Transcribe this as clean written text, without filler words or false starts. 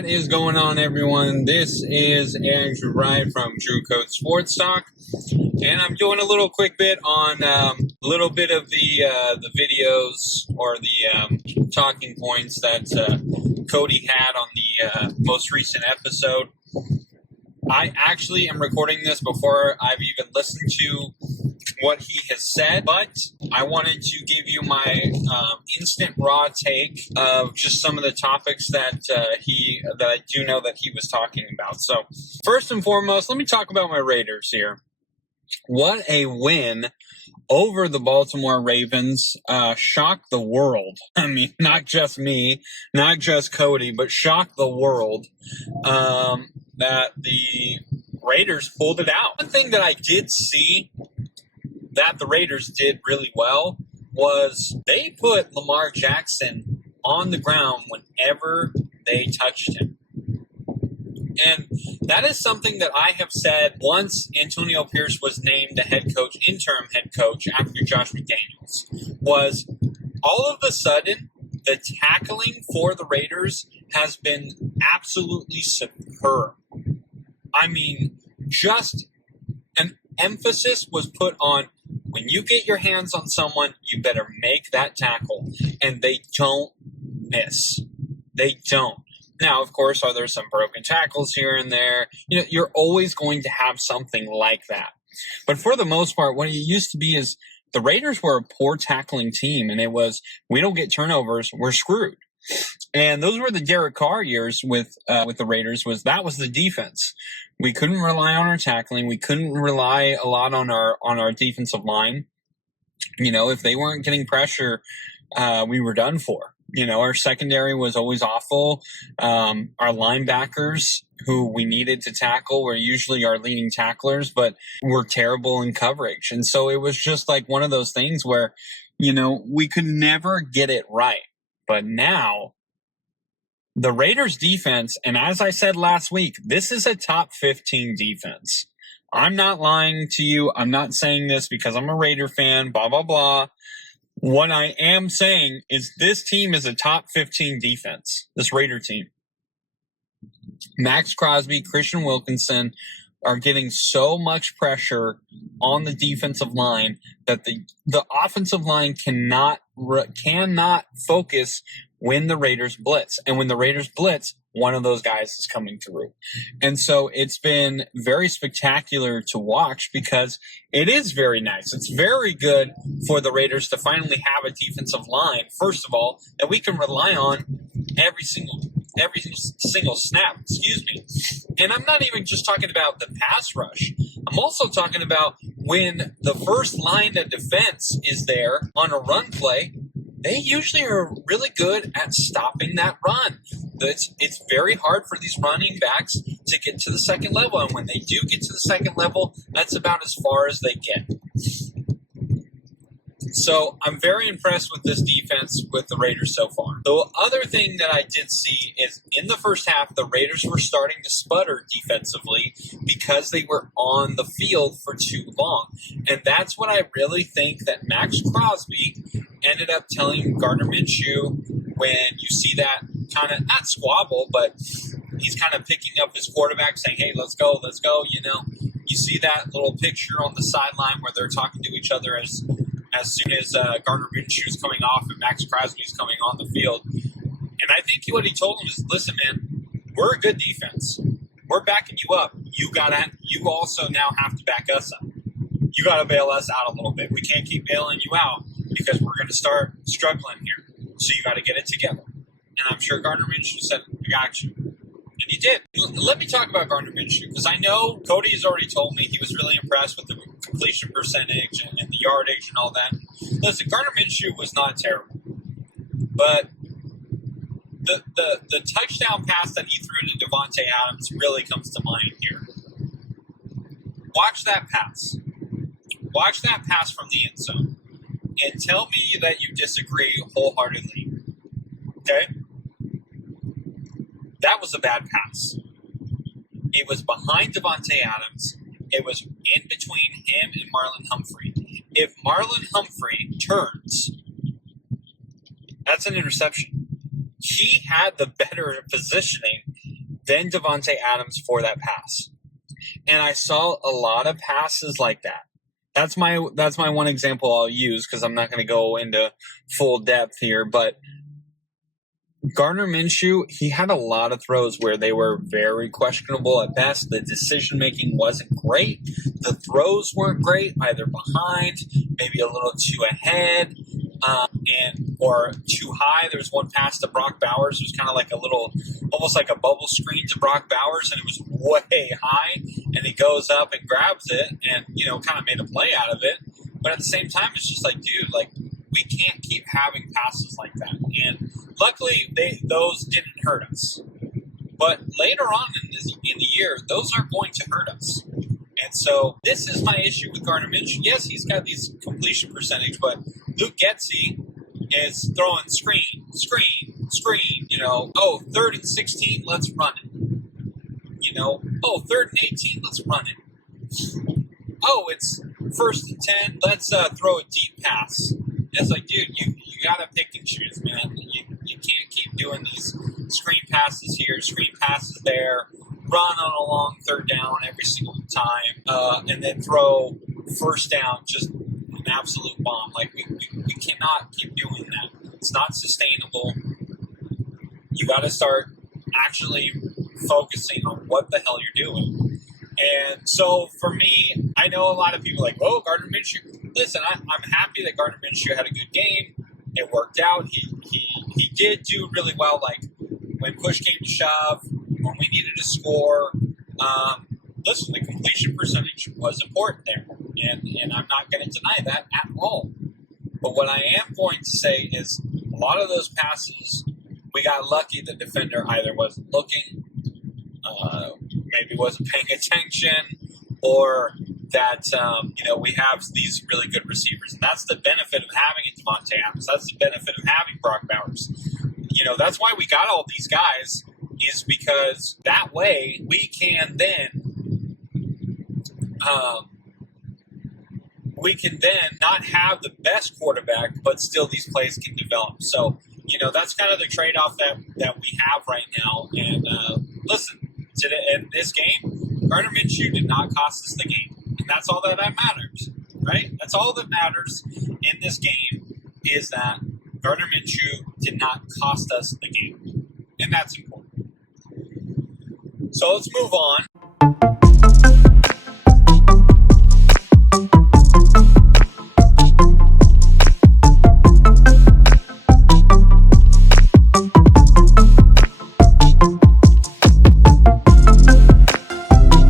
What is going on, everyone? This is Andrew Wright from True Code Sports Talk, and I'm doing a little quick bit on a little bit of the videos or the talking points that Cody had on the most recent episode. I actually am recording this before I've even listened to what he has said, but I wanted to give you my instant raw take of just some of the topics that I do know that he was talking about. So first and foremost, let me talk about my Raiders here. What a win over the Baltimore Ravens. Shocked the world. I mean, not just me, not just Cody, but shocked the world that the Raiders pulled it out. One thing that I did see that the Raiders did really well was they put Lamar Jackson on the ground whenever they touched him. And that is something that I have said once Antonio Pierce was named the interim head coach after Josh McDaniels, was all of a sudden the tackling for the Raiders has been absolutely superb. I mean, just an emphasis was put on when you get your hands on someone, you better make that tackle. And they don't miss. They don't. Now, of course, are there some broken tackles here and there? You know, you're always going to have something like that. But for the most part, what it used to be is the Raiders were a poor tackling team, and it was, we don't get turnovers, we're screwed. And those were the Derek Carr years with the Raiders. That was the defense. We couldn't rely on our tackling. We couldn't rely a lot on our defensive line. You know, if they weren't getting pressure, we were done for. You know, our secondary was always awful. Our linebackers, who we needed to tackle, were usually our leading tacklers, but were terrible in coverage. And so it was just like one of those things where, you know, we could never get it right. But now, the Raiders defense, and as I said last week, this is a top 15 defense. I'm not lying to you. I'm not saying this because I'm a Raider fan, blah, blah, blah. What I am saying is this team is a top 15 defense, this Raider team. Max Crosby, Christian Wilkinson are getting so much pressure on the defensive line that the offensive line cannot focus when the Raiders blitz. And when the Raiders blitz, one of those guys is coming through. And so it's been very spectacular to watch because it is very nice. It's very good for the Raiders to finally have a defensive line, first of all, that we can rely on every single snap, And I'm not even just talking about the pass rush. I'm also talking about when the first line of defense is there on a run play, they usually are really good at stopping that run. It's very hard for these running backs to get to the second level. And when they do get to the second level, that's about as far as they get. So I'm very impressed with this defense with the Raiders so far. The other thing that I did see is in the first half, the Raiders were starting to sputter defensively because they were on the field for too long. And that's what I really think that Max Crosby ended up telling Gardner Minshew when you see that kind of, not squabble, but he's kind of picking up his quarterback saying, hey, let's go, you know. You see that little picture on the sideline where they're talking to each other as soon as Gardner Minshew is coming off and Max Crosby is coming on the field. And I think what he told him is, listen, man, we're a good defense. We're backing you up. You also now have to back us up. You got to bail us out a little bit. We can't keep bailing you out because we're going to start struggling here. So you got to get it together. And I'm sure Gardner Minshew said, I got you. And he did. Let me talk about Gardner Minshew, because I know Cody has already told me he was really impressed with the completion percentage and the yardage and all that. Listen, Gardner Minshew was not terrible. But the touchdown pass that he threw to Davante Adams really comes to mind here. Watch that pass. Watch that pass from the end zone. And tell me that you disagree wholeheartedly. Okay? That was a bad pass. It was behind Davante Adams. It was in between him and Marlon Humphrey. If Marlon Humphrey turns, that's an interception. He had the better positioning then Devontae Adams for that pass. And I saw a lot of passes like that. That's my one example I'll use because I'm not going to go into full depth here. But Gardner Minshew, he had a lot of throws where they were very questionable at best. The decision-making wasn't great. The throws weren't great, either behind, maybe a little too ahead, or too high. There was one pass to Brock Bowers. It was kind of like almost like a bubble screen to Brock Bowers, and it was way high. And he goes up and grabs it and, kind of made a play out of it. But at the same time, it's just like, dude, we can't keep having passes like that. And luckily, those didn't hurt us. But later on in the year, those are going to hurt us. And so this is my issue with Gardner Minshew. Yes, he's got these completion percentage, but Luke Getsy is throwing screen. 3rd and 16, let's run it. 3rd and 18, let's run it. It's 1st and 10, let's throw a deep pass. It's like, dude, you got to pick and choose, man. You can't keep doing these screen passes here, screen passes there, run on a long 3rd down every single time, and then throw 1st down, just an absolute bomb. We cannot keep doing that. It's not sustainable. You got to start actually focusing on what the hell you're doing. And so for me, I know a lot of people Gardner Minshew. Listen, I'm happy that Gardner Minshew had a good game. It worked out. He did do really well. When push came to shove, when we needed to score. Listen, the completion percentage was important there, and I'm not going to deny that at all. But what I am going to say is a lot of those passes, we got lucky. The defender either wasn't looking, maybe wasn't paying attention, or that, we have these really good receivers. And that's the benefit of having a Devontae Adams. That's the benefit of having Brock Bowers. That's why we got all these guys, is because that way we can then not have the best quarterback, but still these plays can develop. So, that's kind of the trade-off that we have right now. And listen, today in this game, Gardner Minshew did not cost us the game. And that's all that matters, right? That's all that matters in this game, is that Gardner Minshew did not cost us the game. And that's important. So let's move on.